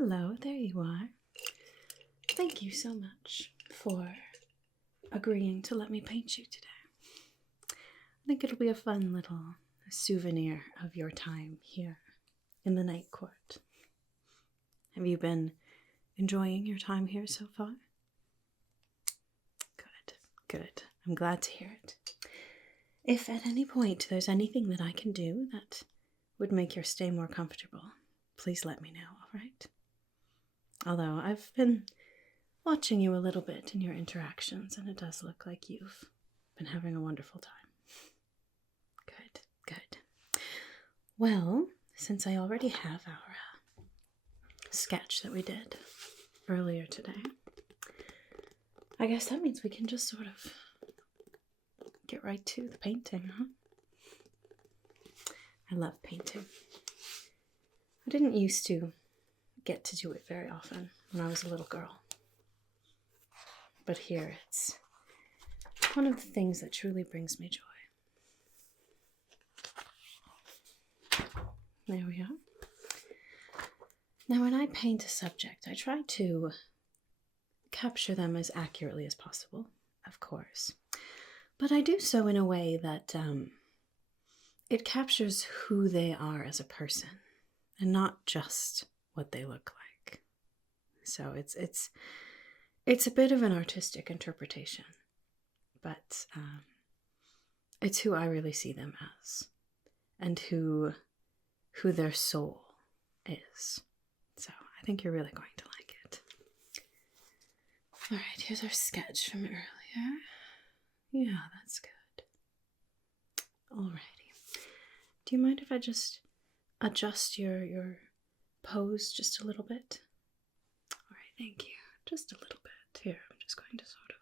Hello, there you are. Thank you so much for agreeing to let me paint you today. I think it'll be a fun little souvenir of your time here in the Night Court. Have you been enjoying your time here so far? Good. I'm glad to hear it. If at any point there's anything that I can do that would make your stay more comfortable, please let me know, alright? Although I've been watching you a little bit in your interactions, and it does look like you've been having a wonderful time. Good. Well, since I already have our sketch that we did earlier today, I guess that means we can just sort of get right to the painting, huh? I love painting. I didn't used to get to do it very often when I was a little girl. But here it's one of the things that truly brings me joy. There we are. Now when I paint a subject, I try to capture them as accurately as possible, of course. But I do so in a way that it captures who they are as a person, and not just what they look like. So it's a bit of an artistic interpretation, but it's who I really see them as, and who their soul is. So I think you're really going to like it. Alright, here's our sketch from earlier. Yeah, that's good. Alrighty. Do you mind if I just adjust your pose just a little bit? Alright, thank you. Just a little bit. Here, I'm just going to sort of,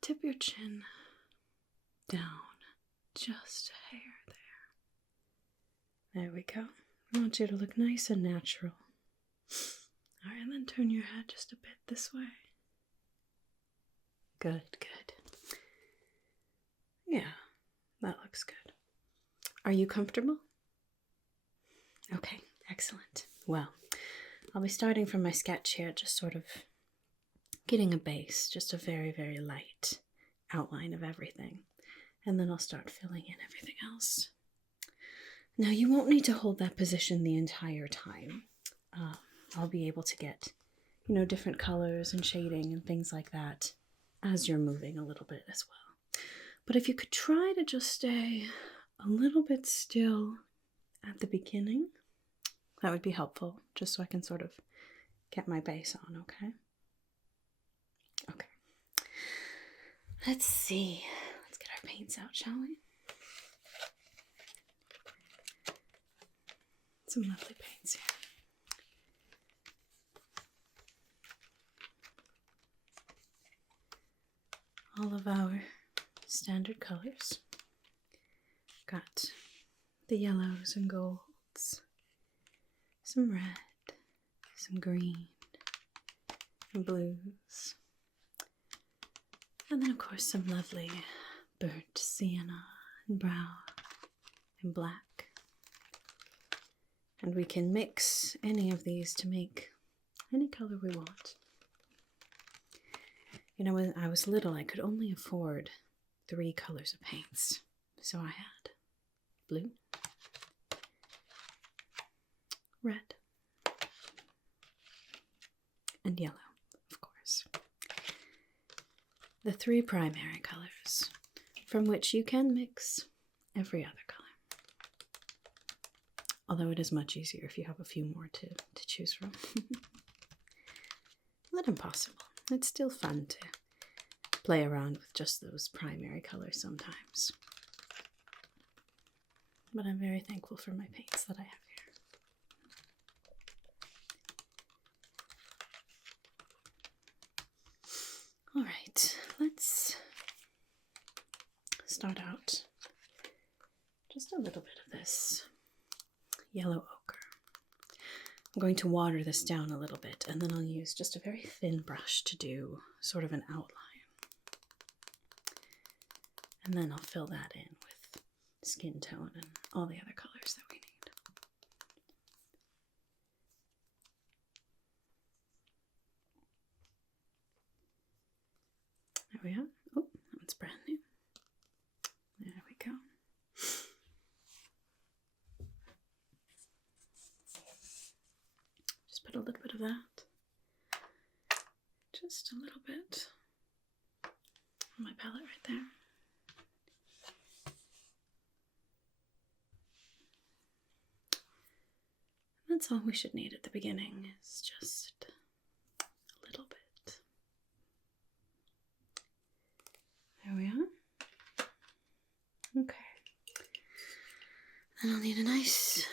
tip your chin down just a hair there. There we go. I want you to look nice and natural. Alright, and then turn your head just a bit this way. Good. Yeah, that looks good. Are you comfortable? Okay, excellent. Well, I'll be starting from my sketch here, just sort of getting a base, just a very, very light outline of everything. And then I'll start filling in everything else. Now, you won't need to hold that position the entire time. I'll be able to get, different colors and shading and things like that as you're moving a little bit as well. But if you could try to just stay a little bit still at the beginning, that would be helpful, just so I can sort of get my base on, okay? Okay. Let's see. Let's get our paints out, shall we? Some lovely paints here. All of our standard colors. Got the yellows and golds, some red, some green, and blues, and then of course some lovely burnt sienna and brown and black. And we can mix any of these to make any color we want. When I was little, I could only afford 3 colors of paints. So I had blue, red, and yellow, of course. The 3 primary colors, from which you can mix every other color. Although it is much easier if you have a few more to choose from. Not impossible. It's still fun to play around with just those primary colors sometimes. But I'm very thankful for my paints that I have here. Alright, let's start out just a little bit of this yellow ochre. I'm going to water this down a little bit, and then I'll use just a very thin brush to do sort of an outline. And then I'll fill that in with skin tone and all the other colors that we need. we are. Oh, that one's brand new. There we go. Just put a little bit of that. Just a little bit on my palette right there. That's all we should need at the beginning, is just a little bit. There we are. Okay. Then I'll need a nice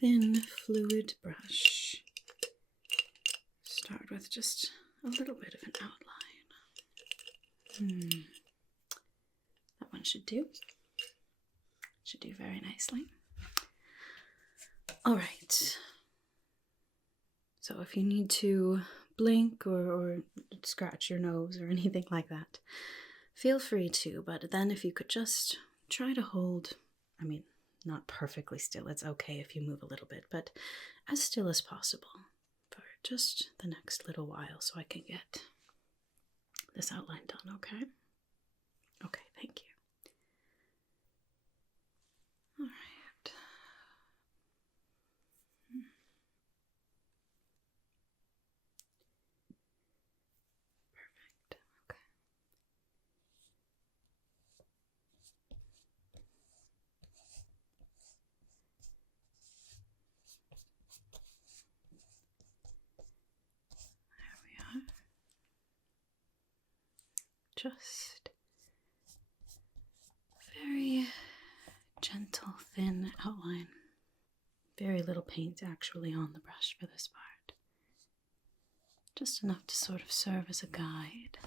thin fluid brush. Start with just a little bit of an outline. That one should do. Should do very nicely. All right. So if you need to blink or scratch your nose or anything like that, feel free to, but then if you could just try to hold, I mean, not perfectly still, it's okay if you move a little bit, but as still as possible for just the next little while so I can get this outline done, okay? Okay, thank you. All right. Just very gentle, thin outline. Very little paint actually on the brush for this part. Just enough to sort of serve as a guide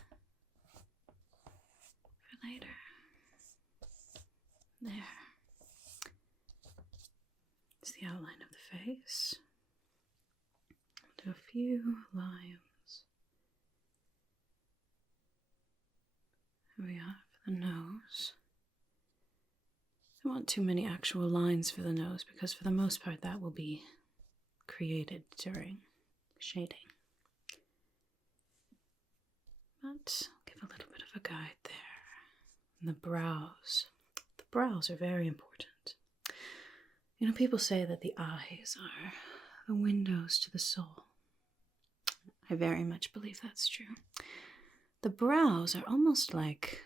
for later. There. It's the outline of the face. I'll do a few lines. Here we are for the nose. I don't want too many actual lines for the nose because for the most part that will be created during shading. But I'll give a little bit of a guide there. And the brows. The brows are very important. You know, people say that the eyes are the windows to the soul. I very much believe that's true. The brows are almost like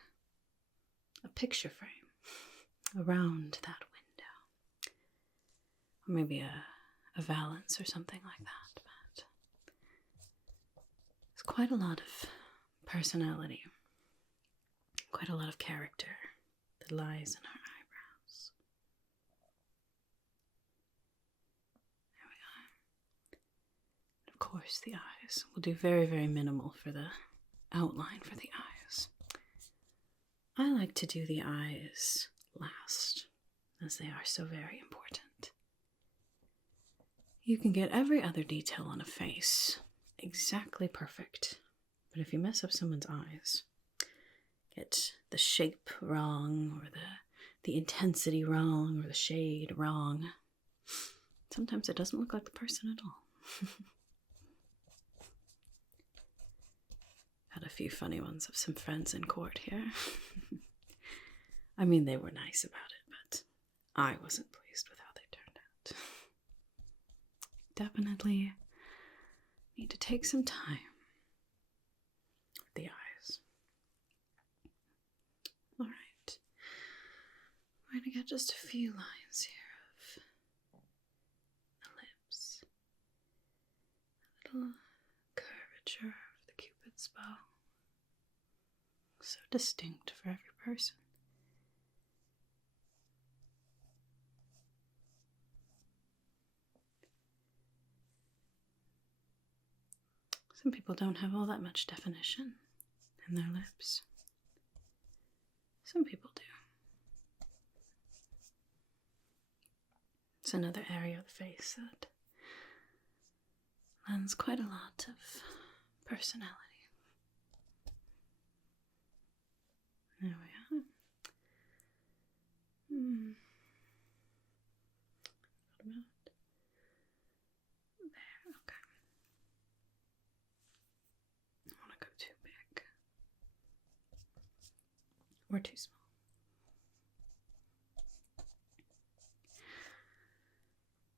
a picture frame around that window. Or maybe a valance or something like that. But there's quite a lot of personality, quite a lot of character that lies in her eyebrows. There we are. And of course, the eyes. We'll do very, very minimal for the outline for the eyes. I like to do the eyes last, as they are so very important. You can get every other detail on a face exactly perfect, but if you mess up someone's eyes, get the shape wrong, or the intensity wrong, or the shade wrong, sometimes it doesn't look like the person at all. Had a few funny ones of some friends in court here. I mean, they were nice about it, but I wasn't pleased with how they turned out. Definitely need to take some time with the eyes. All right. We're going to get just a few lines here of the lips. A little curvature of the Cupid's bow. So distinct for every person. Some people don't have all that much definition in their lips. Some people do. It's another area of the face that lends quite a lot of personality. There we are. What about there? Okay. I don't want to go too big. or too small.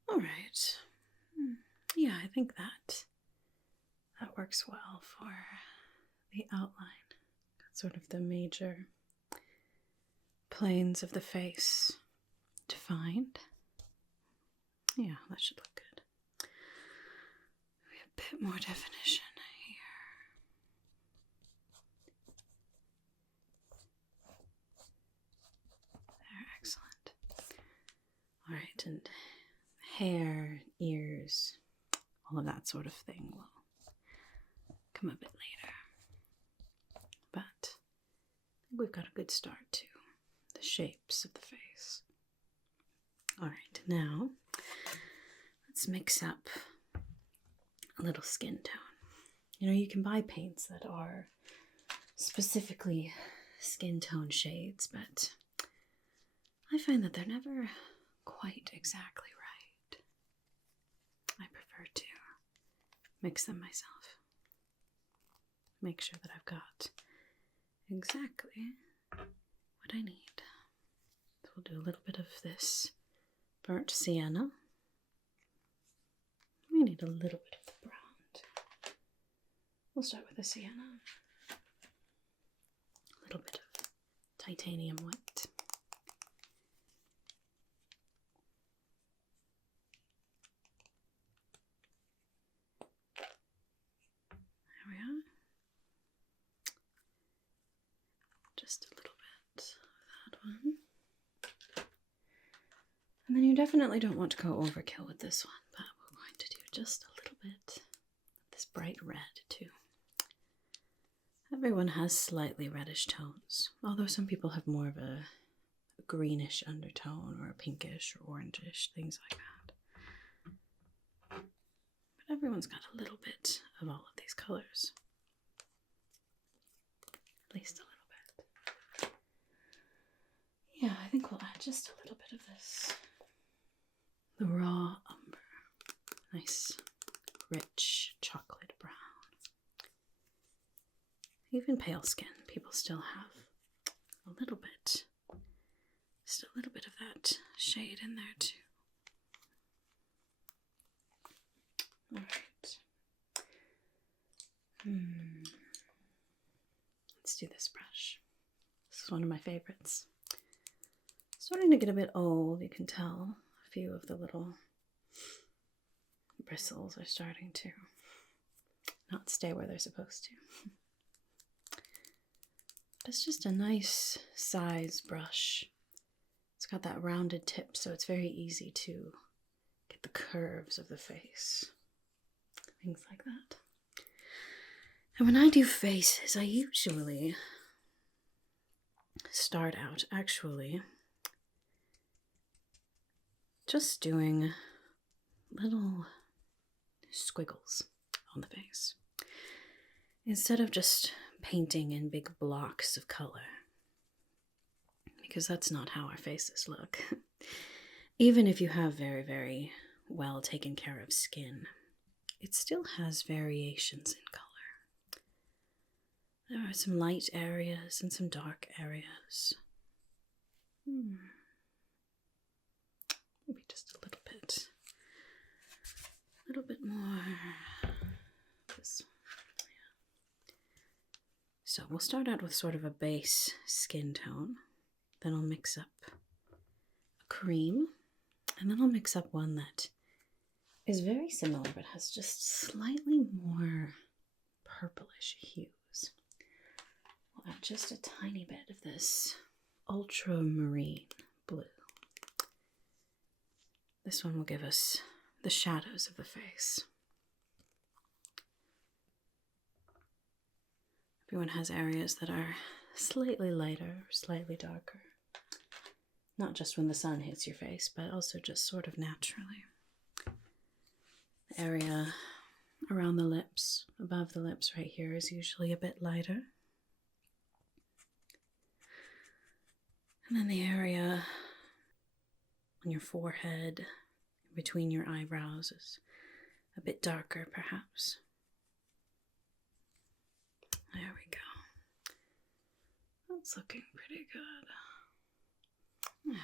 All right. Yeah, I think that works well for the outline. Sort of the major planes of the face defined. Yeah, that should look good. A bit more definition here. There, excellent. All right, and hair, ears, all of that sort of thing will come a bit later. But I think we've got a good start to the shapes of the face. All right, now let's mix up a little skin tone. You know, you can buy paints that are specifically skin tone shades, but I find that they're never quite exactly right. I prefer to mix them myself. Make sure that I've got exactly what I need. So we'll do a little bit of this burnt sienna. We need a little bit of the brown too. We'll start with the sienna. A little bit of titanium white. There we are. Just a little bit of that one. And then you definitely don't want to go overkill with this one, but we're going to do just a little bit of this bright red too. Everyone has slightly reddish tones, although some people have more of a greenish undertone or a pinkish or orangish, things like that. But everyone's got a little bit of all of these colors. At least a little bit. Yeah, I think we'll add just a little bit of this. The raw umber. Nice, rich chocolate brown. Even pale skin, people still have a little bit, just a little bit of that shade in there too. All right. Let's do this brush. This is one of my favorites. Starting to get a bit old, you can tell. A few of the little bristles are starting to not stay where they're supposed to. It's just a nice size brush. It's got that rounded tip, so it's very easy to get the curves of the face. Things like that. And when I do faces, I usually start out actually just doing little squiggles on the face. Instead of just painting in big blocks of color. Because that's not how our faces look. Even if you have very, very well taken care of skin, it still has variations in color. There are some light areas and some dark areas. Maybe just a little bit more. This. So we'll start out with sort of a base skin tone. Then I'll mix up a cream. And then I'll mix up one that is very similar but has just slightly more purplish hues. We'll add just a tiny bit of this ultramarine blue. This one will give us the shadows of the face. Everyone has areas that are slightly lighter or slightly darker. Not just when the sun hits your face, but also just sort of naturally. The area around the lips, above the lips right here, is usually a bit lighter. And then the area on your forehead, between your eyebrows, is a bit darker, perhaps. There we go. That's looking pretty good. Yeah.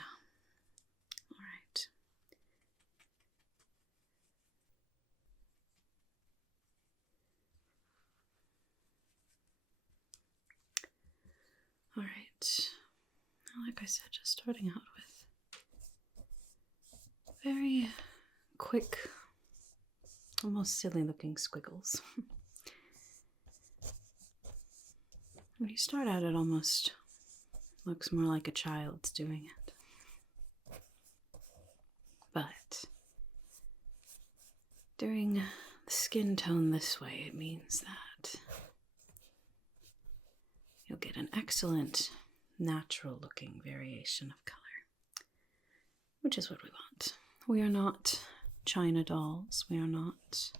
All right. All right. Like I said, just starting out with very quick, almost silly looking squiggles. When you start out, it almost looks more like a child's doing it. But doing the skin tone this way, it means that you'll get an excellent, natural looking variation of color, which is what we want. We are not China dolls. We are not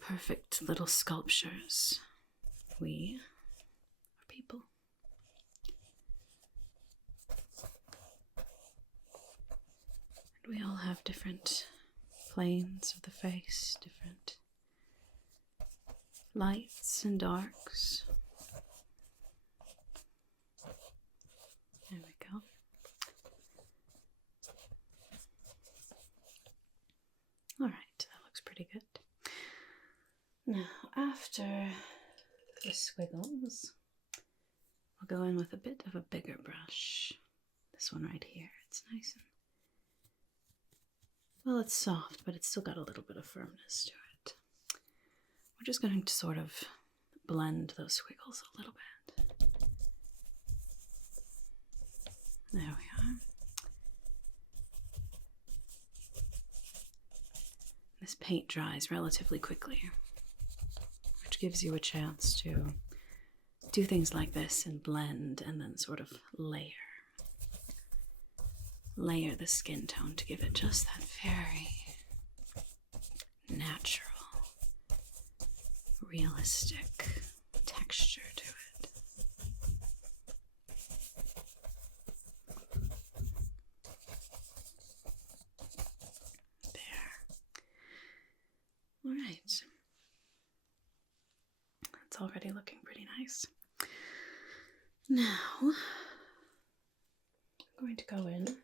perfect little sculptures. We are people. And we all have different planes of the face, different lights and darks. There we go. All right, that looks pretty good. Now, after the squiggles, we'll go in with a bit of a bigger brush. This one right here. It's nice and, well, it's soft, but it's still got a little bit of firmness to it. We're just going to sort of blend those squiggles a little bit. There we are. This paint dries relatively quickly, which gives you a chance to do things like this and blend and then sort of layer the skin tone to give it just that very natural, realistic texture to it. All right, that's already looking pretty nice. Now, I'm going to go in with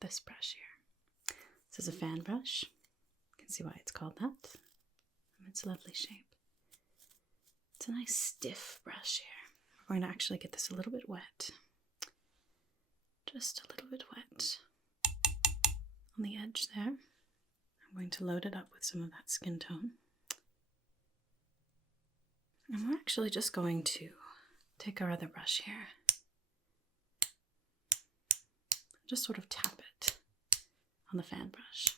this brush here. This is a fan brush. You can see why it's called that. And its lovely shape. It's a nice stiff brush here. We're going to actually get this a little bit wet. Just a little bit wet on the edge there. I'm going to load it up with some of that skin tone. And we're actually just going to take our other brush here. Just sort of tap it on the fan brush.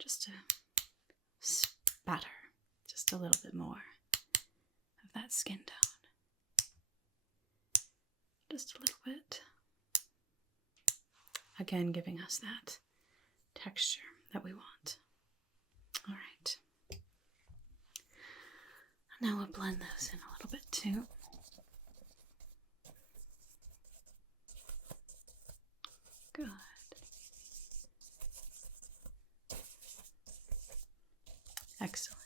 Just to spatter just a little bit more of that skin tone. Just a little bit. Again, giving us that texture that we want. All right. Now we'll blend those in a little bit too. Good. Excellent.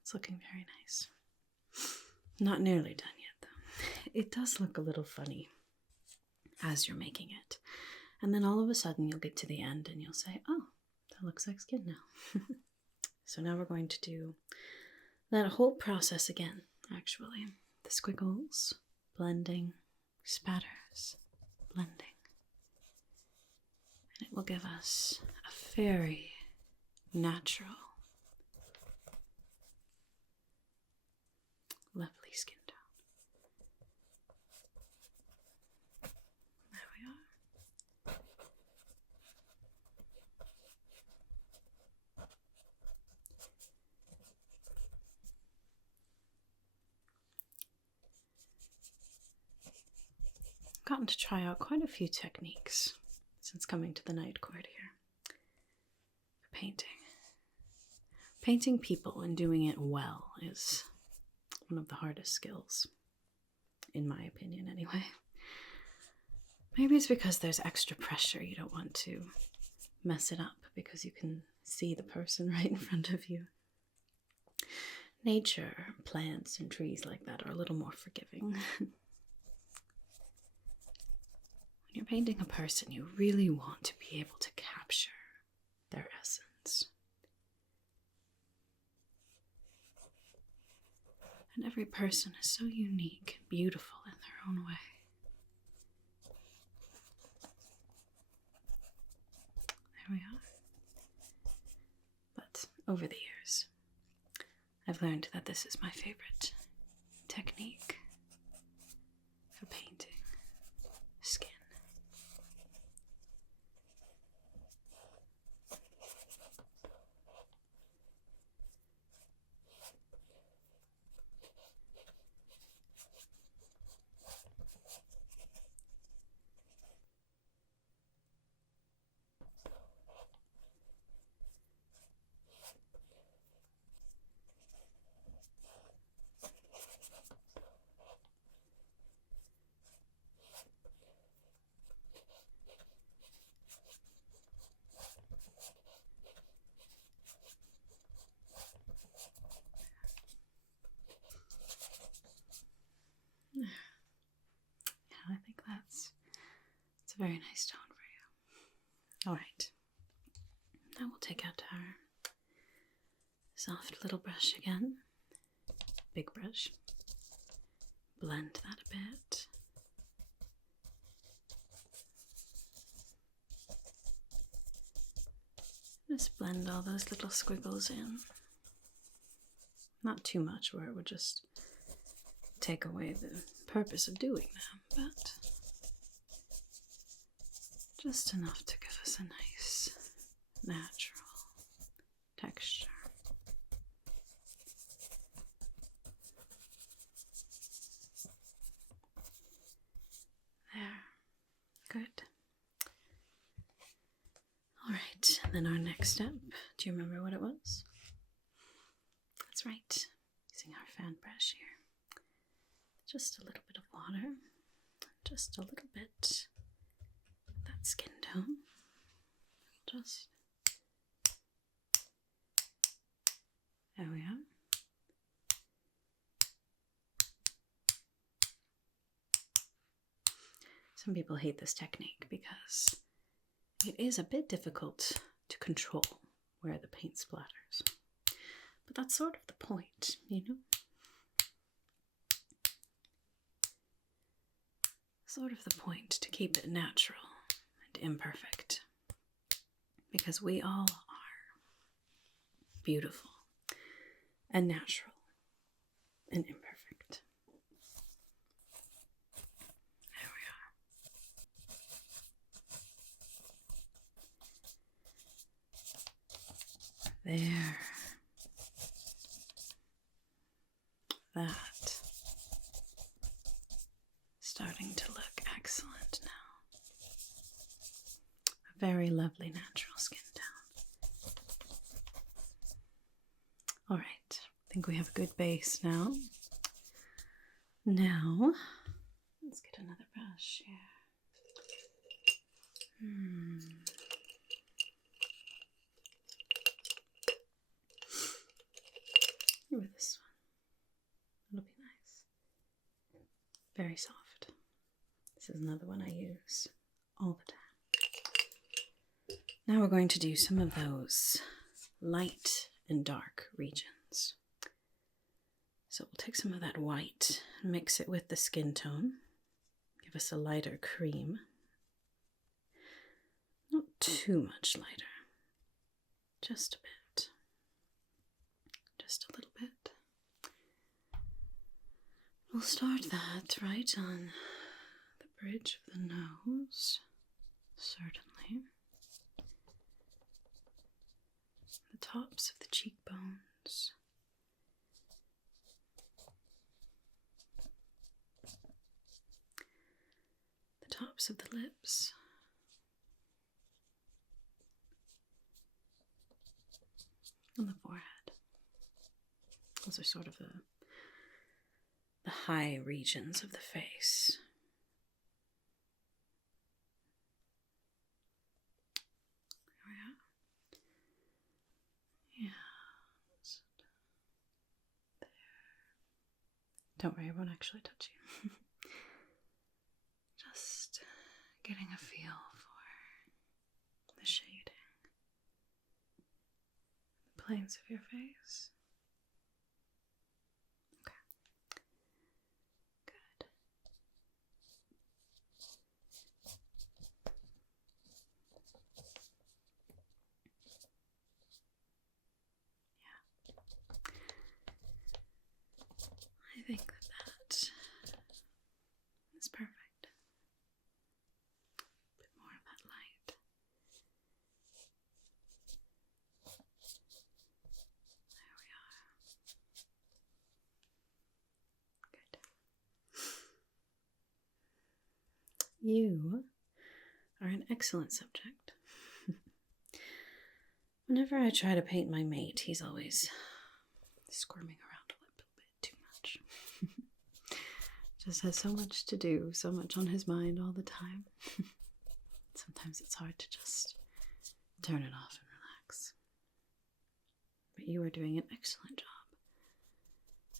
It's looking very nice. Not nearly done yet, though. It does look a little funny as you're making it. And then all of a sudden you'll get to the end and you'll say, oh, that looks like skin now. So now we're going to do that whole process again, actually. The squiggles, blending, spatters, blending. And it will give us a very natural, lovely skin tone. There we are. I've gotten to try out quite a few techniques since coming to the night court here for painting. Painting people and doing it well is one of the hardest skills, in my opinion anyway. Maybe it's because there's extra pressure. You don't want to mess it up because you can see the person right in front of you. Nature, plants, and trees like that are a little more forgiving. When you're painting a person, you really want to be able to capture their essence. And every person is so unique and beautiful in their own way. There we are. But over the years, I've learned that this is my favorite technique for painting skin. Yeah, I think that's a very nice tone for you. All right. Now we'll take out our soft little brush again. Big brush. Blend that a bit. Just blend all those little squiggles in. Not too much where it would just take away the purpose of doing them, but just enough to give us a nice, natural texture. There. Good. Alright, and then our next step, do you remember what it was? That's right, using our fan brush here. Just a little bit of water, just a little bit of that skin tone. Just there we are. Some people hate this technique because it is a bit difficult to control where the paint splatters. But that's sort of the point, you know? Sort of the point to keep it natural and imperfect. Because we all are beautiful and natural and imperfect. There we are. There. That. Starting to look excellent now. A very lovely natural skin tone. Alright, I think we have a good base now. Now, let's get another brush here. With this one. It'll be nice. Very soft. This is another one I use all the time. Now we're going to do some of those light and dark regions. So we'll take some of that white and mix it with the skin tone. Give us a lighter cream. Not too much lighter. Just a bit. Just a little bit. We'll start that right on the bridge of the nose, certainly. The tops of the cheekbones. The tops of the lips. And the forehead. Those are sort of the high regions of the face. There we are. Don't worry, I won't actually touch you. Just getting a feel for the shading, the planes of your face. Okay. Good. I think that is perfect. A bit more of that light. There we are. Good. You are an excellent subject. Whenever I try to paint my mate, he's always squirming around a little bit too much. Just has so much to do, so much on his mind all the time. Sometimes it's hard to just turn it off and relax. But you are doing an excellent job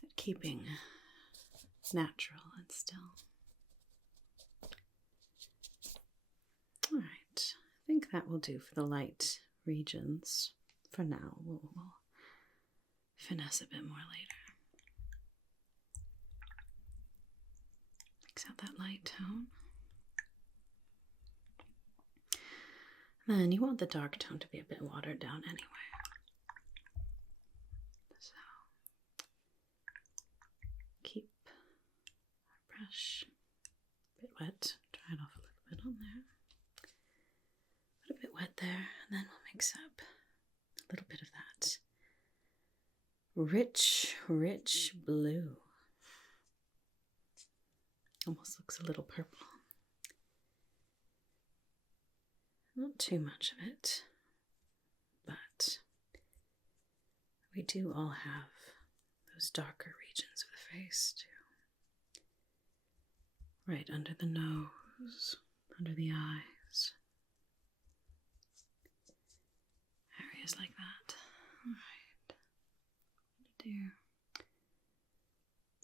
at keeping natural and still. Alright, I think that will do for the light regions for now. We'll finesse a bit more later. Mix out that light tone. And then you want the dark tone to be a bit watered down anyway. So keep our brush a bit wet. Dry it off a little bit on there. Put a bit wet there, and then we'll mix up a little bit of that rich, rich blue. Almost looks a little purple. Not too much of it, but we do all have those darker regions of the face too. Right under the nose, under the eyes. Areas like that. Alright. Do.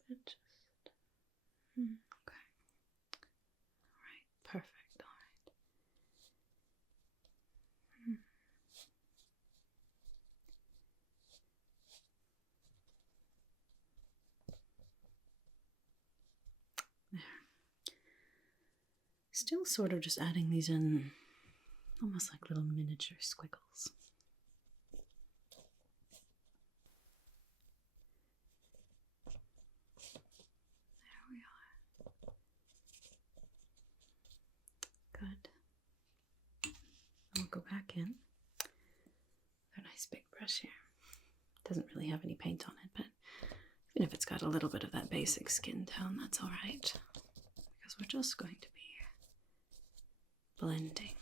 Just. Okay. Alright, perfect. Alright. There. Still sort of just adding these in almost like little miniature squiggles. There we are. Good. I'll go back in with a nice big brush here. Doesn't really have any paint on it, but even if it's got a little bit of that basic skin tone, that's all right. Because we're just going to be blending.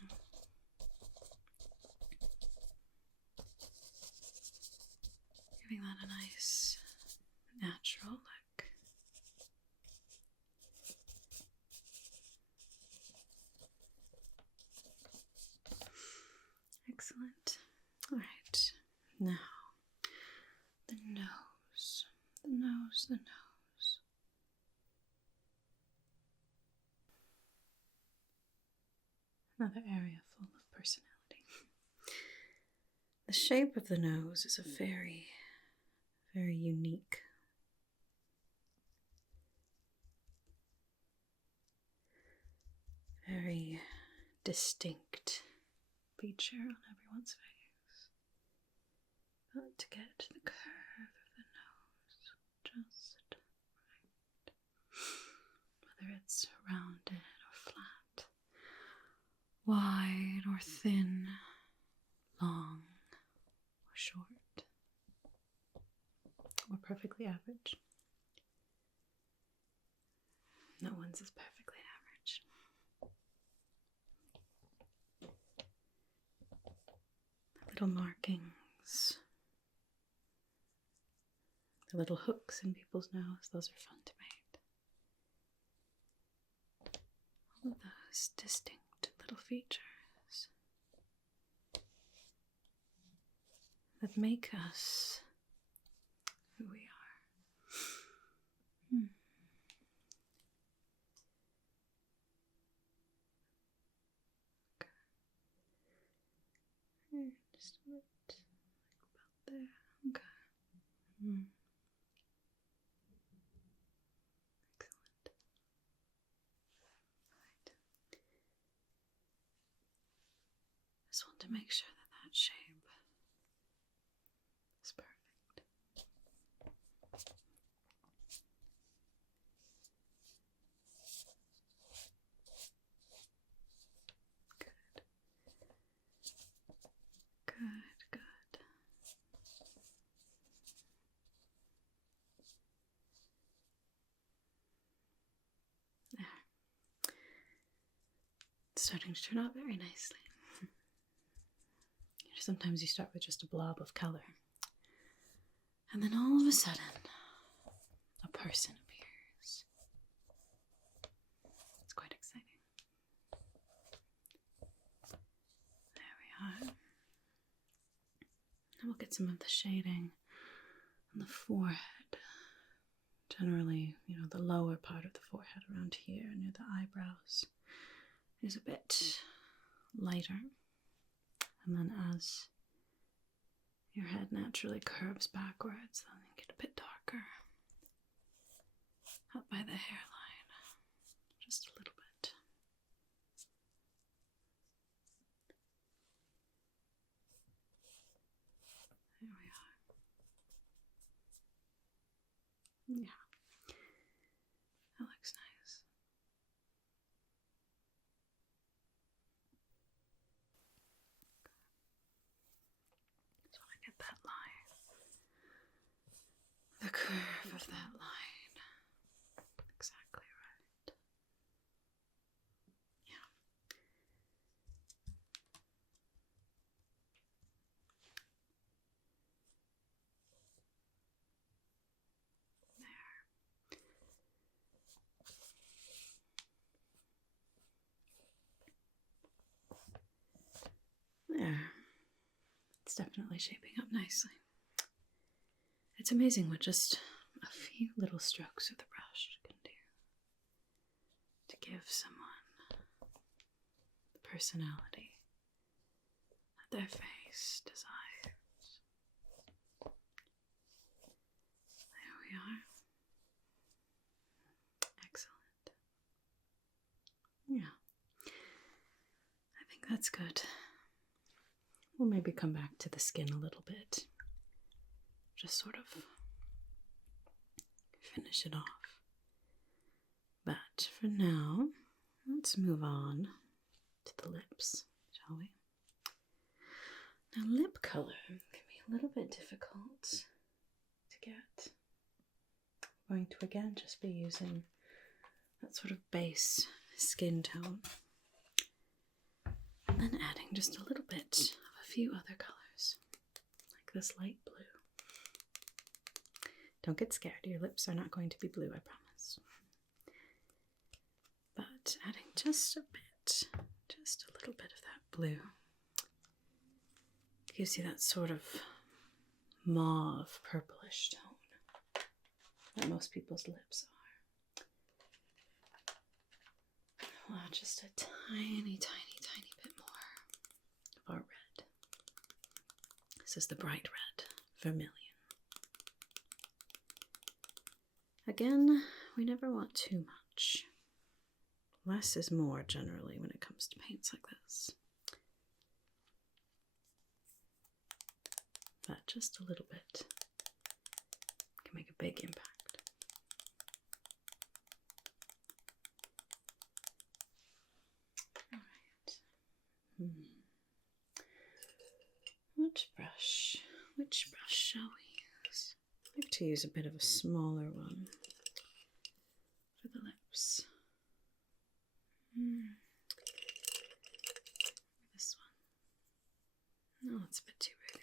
Giving that a nice natural look. Excellent. All right. Now, the nose. The nose, the nose. Another area full of personality. The shape of the nose is a very, very unique, very distinct feature on everyone's face. But to get the curve of the nose just right, whether it's rounded or flat, wide or thin, long or short, or perfectly average. No one's is perfectly average. The little markings, the little hooks in people's nose, those are fun to make. All of those distinct little features that make us who we are. Just a bit about there. Okay. Excellent. Right. Just want to make sure that shape is perfect. Good. Good, good. There. It's starting to turn out very nicely. Sometimes you start with just a blob of color, and then all of a sudden, a person appears. It's quite exciting. There we are. Now we'll get some of the shading on the forehead. Generally, the lower part of the forehead around here near the eyebrows is a bit lighter. And then as your head naturally curves backwards, then you get a bit darker. Up by the hairline, just a little bit. There we are. Yeah. That looks nice. Just want to get that line. The curve of that line. Exactly right. Yeah. There. It's definitely shaping up nicely. It's amazing what just a few little strokes of the brush can do to give someone the personality that their face desires. There we are. Excellent. Yeah. I think that's good. We'll maybe come back to the skin a little bit. Just sort of finish it off. But for now, let's move on to the lips, shall we? Now, lip color can be a little bit difficult to get. I'm going to again just be using that sort of base skin tone. And then adding just a little bit of a few other colors, like this light blue. Don't get scared, your lips are not going to be blue, I promise. But adding just a little bit of that blue gives you that sort of mauve, purplish tone that most people's lips are. Well, just a tiny, tiny, tiny bit more of our red. This is the bright red, vermilion. Again, we never want too much. Less is more generally when it comes to paints like this. But just a little bit can make a big impact. All right. Which brush shall we use? I like to use a bit of a smaller one for the lips. This one. No, it's a bit too big.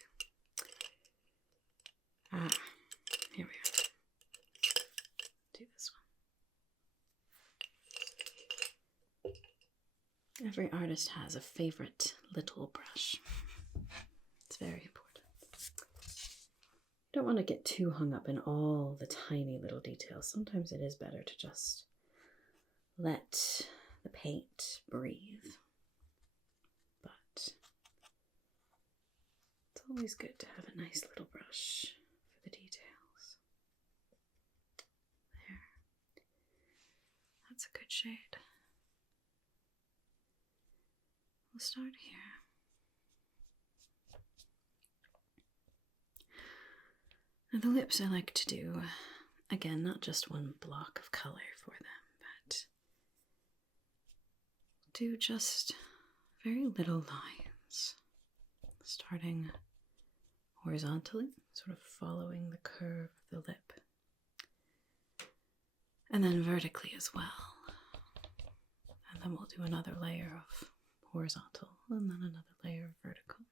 Here we are. Do this one. Every artist has a favorite little brush. It's very important. You don't want to get too hung up in all the tiny little details. Sometimes it is better to just let the paint breathe. But Always good to have a nice little brush for the details. There. That's a good shade. We'll start here. Now the lips I like to do, again, not just one block of color for them, but do just very little lines, starting horizontally, sort of following the curve of the lip, and then vertically as well. And then we'll do another layer of horizontal, and then another layer of vertical.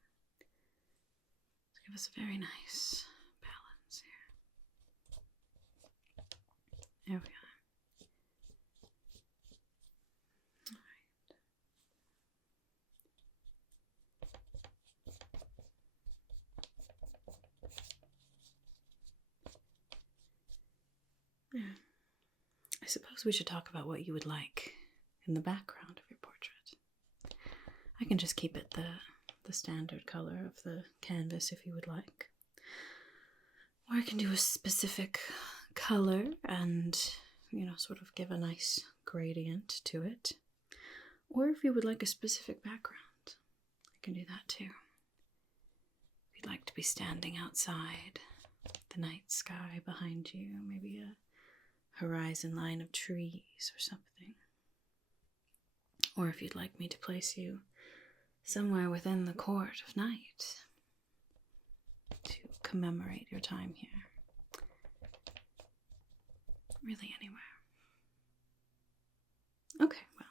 To give us a very nice balance here. There we are. Yeah. I suppose we should talk about what you would like in the background of your portrait. I can just keep it the standard color of the canvas if you would like. Or I can do a specific color and, sort of give a nice gradient to it. Or if you would like a specific background, I can do that too. If you'd like to be standing outside, the night sky behind you, maybe a horizon line of trees or something. Or if you'd like me to place you somewhere within the court of night to commemorate your time here. Really anywhere. Okay, well,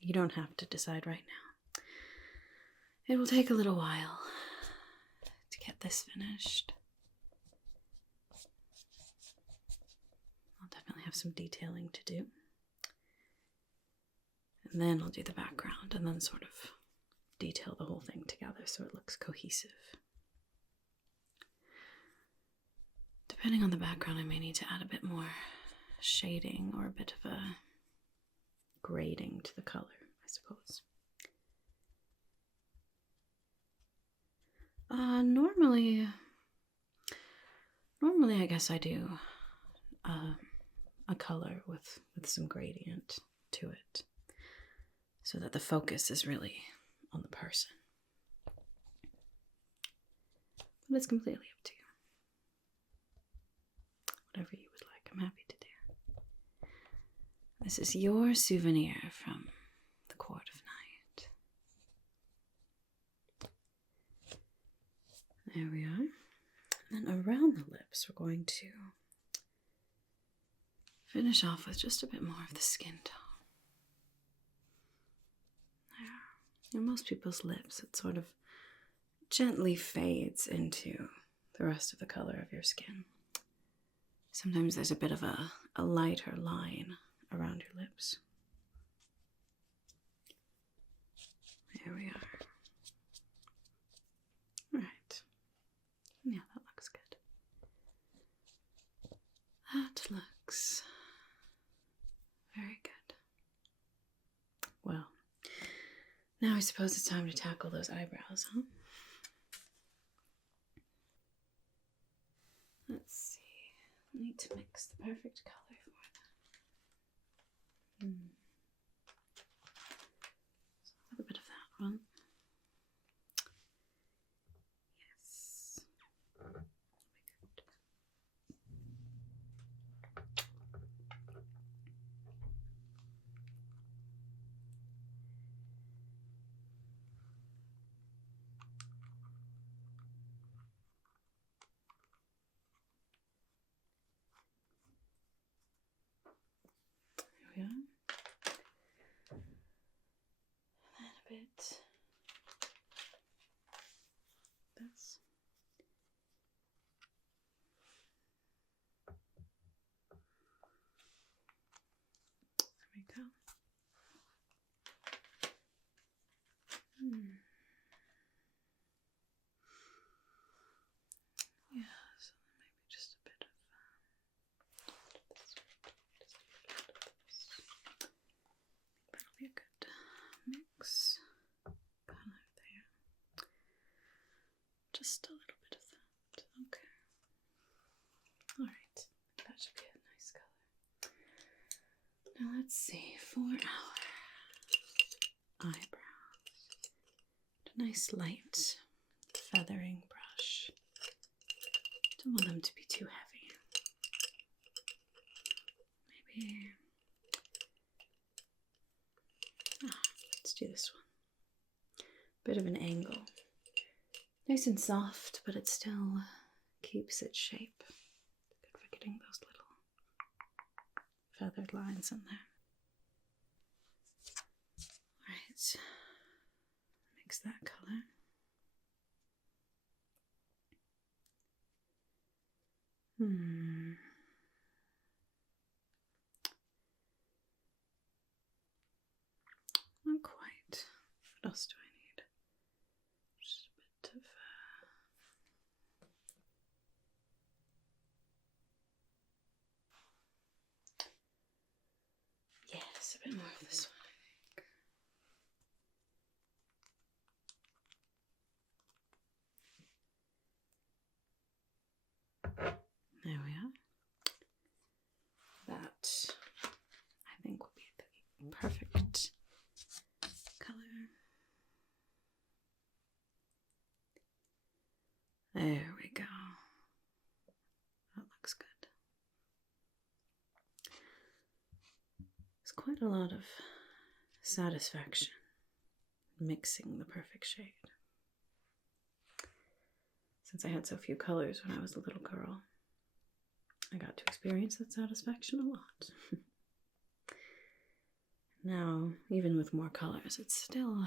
you don't have to decide right now. It will take a little while to get this finished. I'll definitely have some detailing to do. And then I'll do the background and then sort of detail the whole thing together so it looks cohesive. Depending on the background, I may need to add a bit more shading or a bit of a grading to the color, I suppose. Normally I guess I do a color with some gradient to it, so that the focus is really on the person. But it's completely up to you. Whatever you would like, I'm happy to do. This is your souvenir from the Court of Night. There we are. And then around the lips, we're going to finish off with just a bit more of the skin tone. There. In most people's lips, it sort of gently fades into the rest of the color of your skin. Sometimes there's a bit of a lighter line around your lips. There we are. Right. Yeah, that looks good. That looks very good. Well, now I suppose it's time to tackle those eyebrows, huh? Let's see. I need to mix the perfect color for them. So a little bit of that one. Yes. That'll be good. There we are. And a bit nice light feathering brush. Don't want them to be too heavy. Maybe, let's do this one. Bit of an angle. Nice and soft, but it still keeps its shape. Good for getting those little feathered lines in there. Alright, mix that color. Not quite. What else do I need? Just a bit of yes, a bit more of this one, I think. There we are. That, I think, will be the perfect color. There we go. That looks good. There's quite a lot of satisfaction mixing the perfect shade. Since I had so few colors when I was a little girl, I got to experience that satisfaction a lot. Now, even with more colors, it still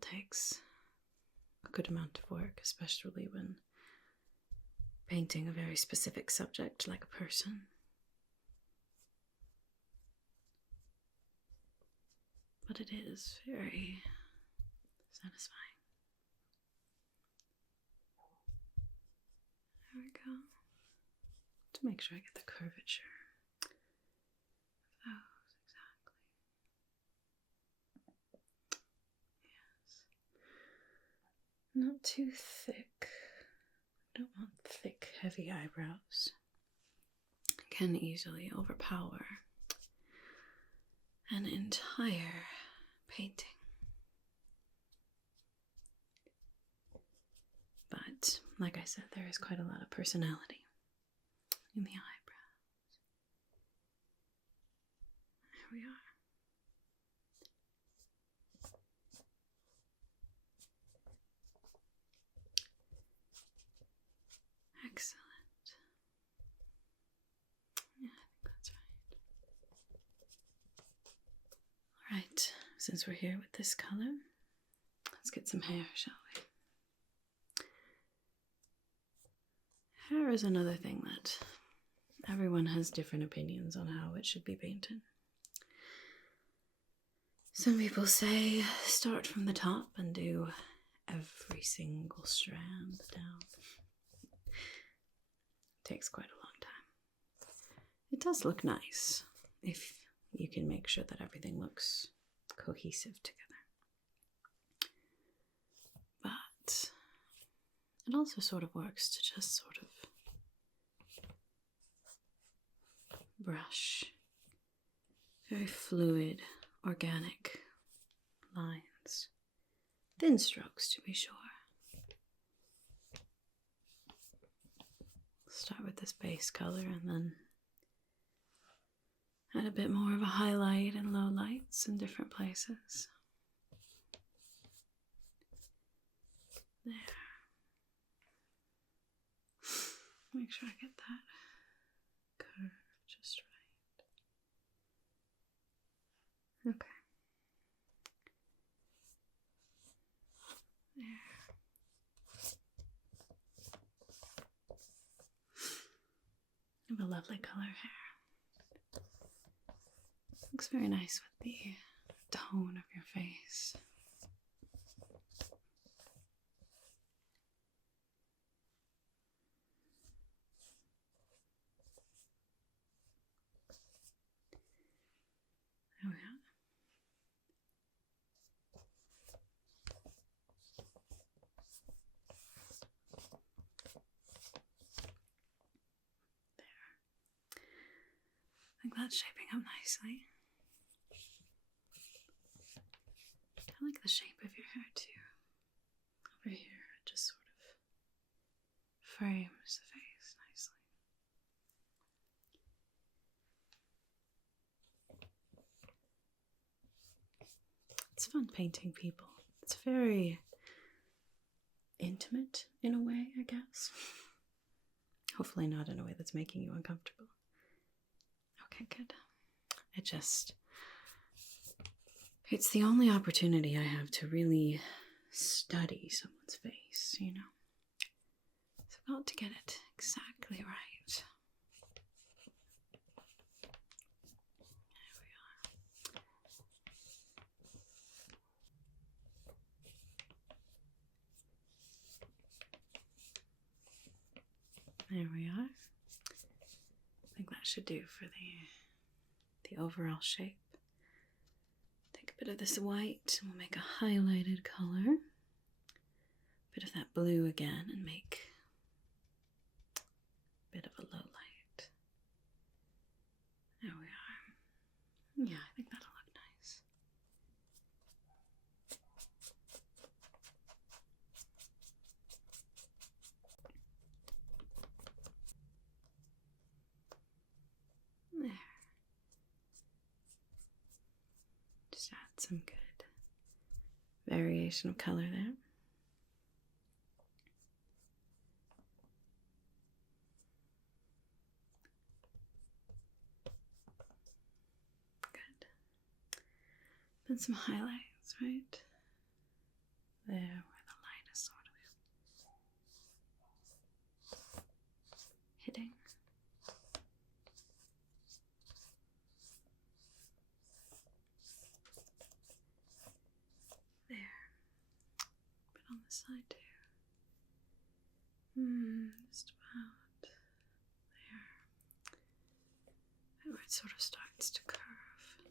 takes a good amount of work, especially when painting a very specific subject like a person. But it is very satisfying. There we go. To make sure I get the curvature of those exactly. Yes. Not too thick. I don't want thick, heavy eyebrows. Can easily overpower an entire painting. But, like I said, there is quite a lot of personality in the eyebrows. There we are. Excellent. Yeah, I think that's right. Alright, since we're here with this color, let's get some hair, shall we? Hair is another thing that everyone has different opinions on how it should be painted. Some people say start from the top and do every single strand down. It takes quite a long time. It does look nice if you can make sure that everything looks cohesive together. But it also sort of works to just sort of brush very fluid, organic lines. Thin strokes, to be sure. Start with this base color and then add a bit more of a highlight and low lights in different places. There. Make sure I get that curve just right. Okay. There. You have a lovely color hair. Looks very nice with the tone of your face. There we are. I think that's shaping up nicely. I like the shape of your hair too. Over here, it just sort of frames the face nicely. It's fun painting people. It's very intimate in a way, I guess. Hopefully not in a way that's making you uncomfortable. Okay, good. It's the only opportunity I have to really study someone's face, you know. So I've got to get it exactly right. There we are. I think that should do for the overall shape. Take a bit of this white and we'll make a highlighted color. A bit of that blue again and make a bit of a low light. There we are. Yeah, I think that'll look nice. There. Just add some good variation of color there. Good. Then some highlights, right? There, where the light is sort of hitting. There. But on the side too. Just about there. And where it sort of starts to curve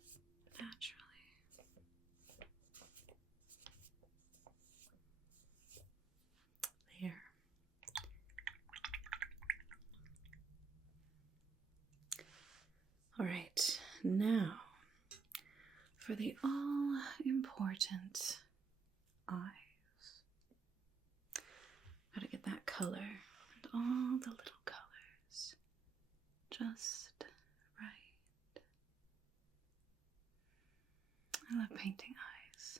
naturally. There. All right, now for the all-important eyes. Gotta get that color and all the little colors just right. I love painting eyes.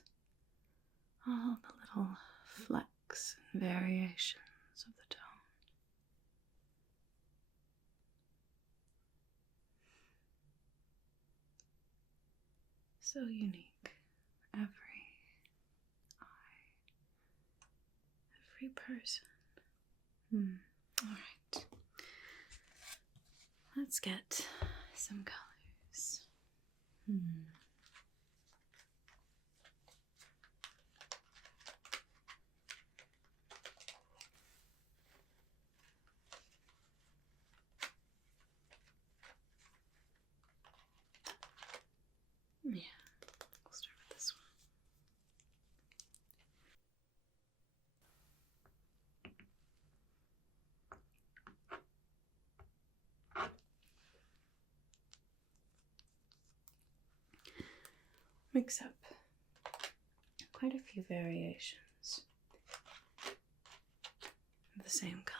All the little flecks and variations of the tone. So unique. Every eye. Every person. Alright. Let's get some colors. Yeah, we'll start with this one. Mix up quite a few variations of the same color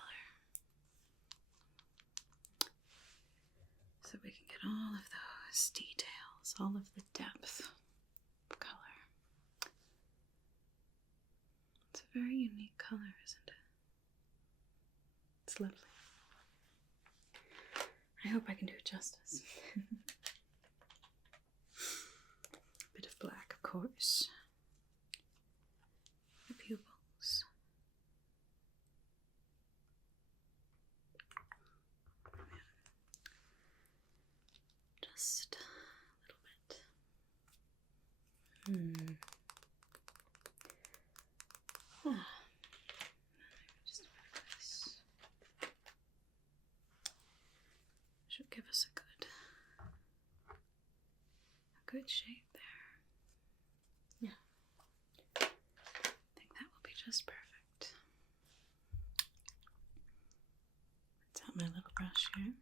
so we can get all of those details, all of the depth of color. It's a very unique color, isn't it? It's lovely. I hope I can do it justice. A bit of black, of course. The pupils. Just a little bit. Just a bit of this. Should give us a good shape there. Yeah. I think that will be just perfect. Let's have my little brush here.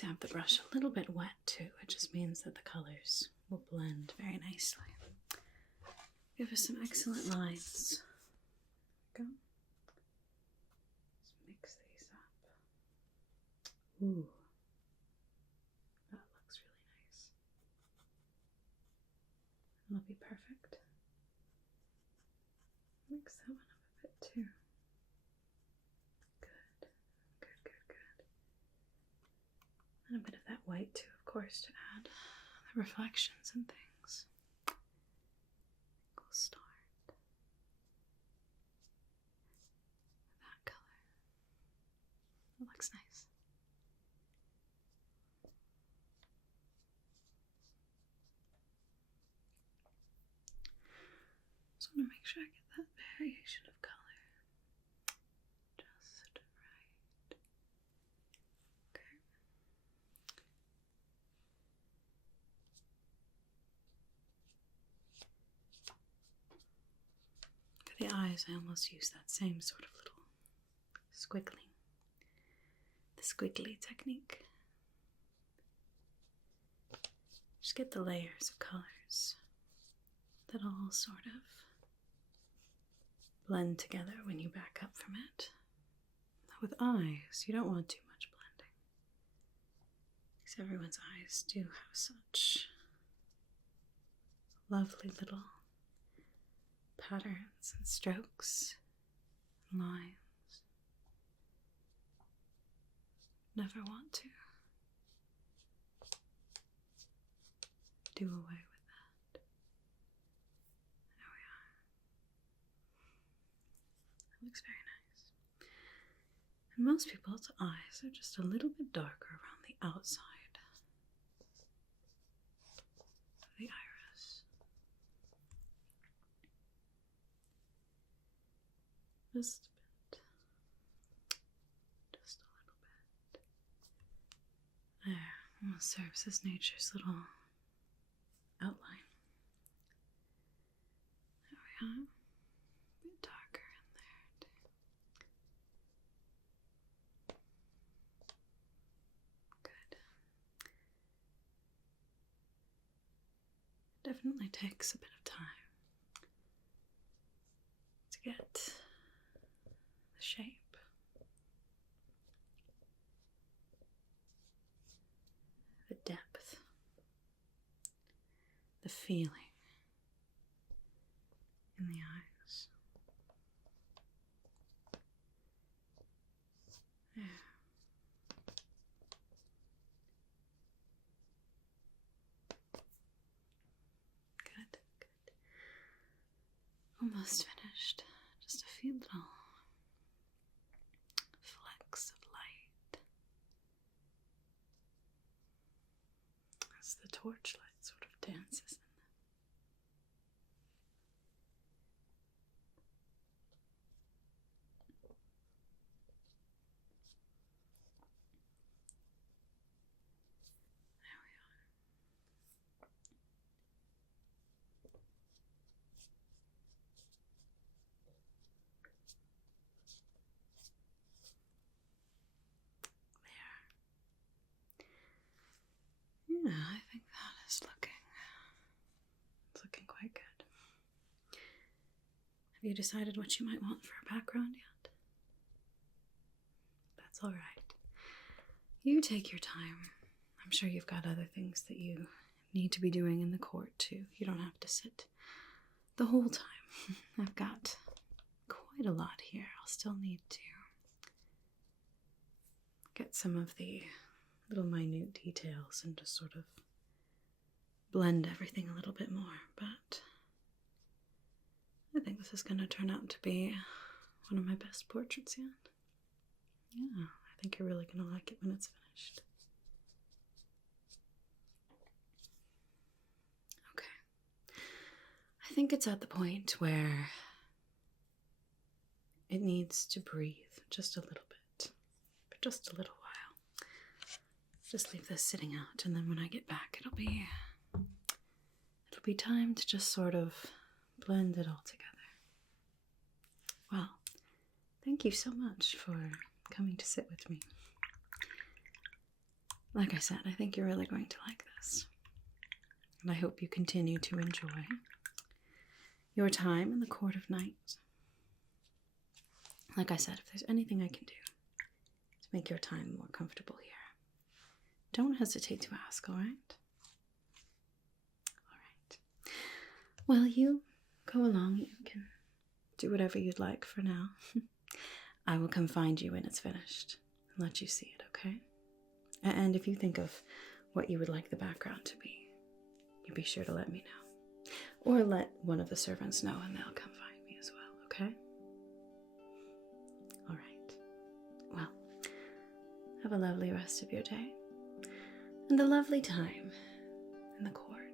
to have the brush a little bit wet too. It just means that the colors will blend very nicely. Give us some excellent lines. Go. Let's mix these up. Ooh. That looks really nice. That'll be perfect. Mix that one up a bit too. Good. Good, good, good. And a bit of that white too, of course, to add the reflections and things. We'll start with that color. It looks nice. Just want to make sure I get that variation of color just right. Okay. For the eyes, I almost use that same sort of little squiggling, the squiggly technique. Just get the layers of colors that all sort of blend together when you back up from it. With eyes, you don't want too much blending, because everyone's eyes do have such lovely little patterns and strokes and lines. Never want to do away with that. There we are. That looks very nice. And most people's eyes are just a little bit darker around the outside of the iris. Just a bit. Just a little bit. There. Almost serves as nature's little outline. There we are. A bit darker in there too. Good. It definitely takes a bit of time to get the shape. The depth. The feeling in the eyes. There. Good, good. Almost finished. Just a few little flecks of light. As the torchlight sort of dances in them. There we are. There. Yeah, I think that is looking quite good. Have you decided what you might want for a background yet? That's all right. You take your time. I'm sure you've got other things that you need to be doing in the court too. You don't have to sit the whole time. I've got quite a lot here. I'll still need to get some of the little minute details and just sort of blend everything a little bit more, but I think this is going to turn out to be one of my best portraits yet. Yeah, I think you're really going to like it when it's finished. Okay. I think it's at the point where it needs to breathe just a little bit, for just a little while. Just leave this sitting out, and then when I get back, it'll be time to just sort of blend it all together. Well, thank you so much for coming to sit with me. like I said, I think you're really going to like this. And I hope you continue to enjoy your time in the Court of Night. Like I said, if there's anything I can do to make your time more comfortable here, don't hesitate to ask, all right? All right. Well, you go along. You can do whatever you'd like for now. I will come find you when it's finished and let you see it, okay? And if you think of what you would like the background to be, you be sure to let me know. Or let one of the servants know and they'll come find me as well, okay? All right. Well, have a lovely rest of your day and a lovely time in the court.